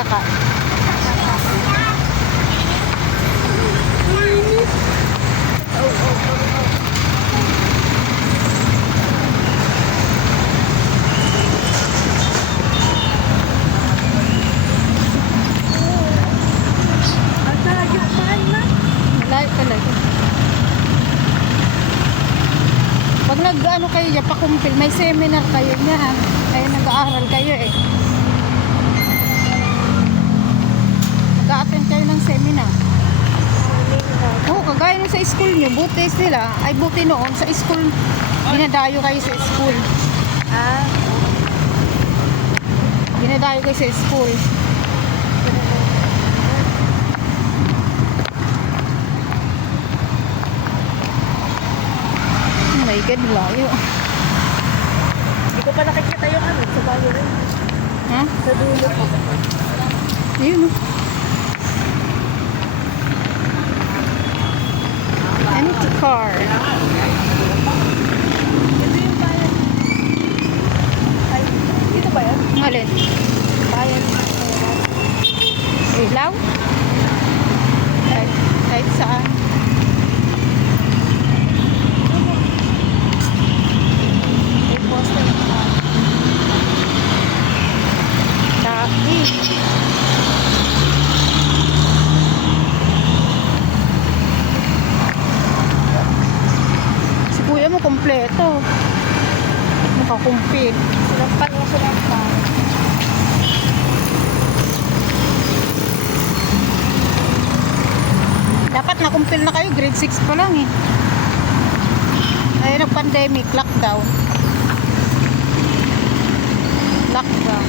Kaka. Layo talaga. Pag nag-ano kayo dyan, pakumpil, may seminar kayo niya ha. Ay nag-aaral kayo eh. Nag-a-attend kayo ng seminar. Oo, kagaya nung sa school nyo, buti sila, ay buti noon, sa school, dinadayo kayo sa school. Dinadayo kayo sa school. Oh my God, layo. Hindi ko pa nakikita yung ano, sa bayo rin. Ha? Sa dulo po. Ayun oh. Empty car. Ito yung bayan. Ay, dito ba yan? Alin? Bayan. Ilaw? Kahit saan. May poster ng bayan. Dati. Si kuya mo kompleto. Nakakumpit. Sinampan mo sinampan. Dapat nakumpil na kayo, grade 6 pa lang eh. Ay, nag-pandemic, lockdown. Lockdown.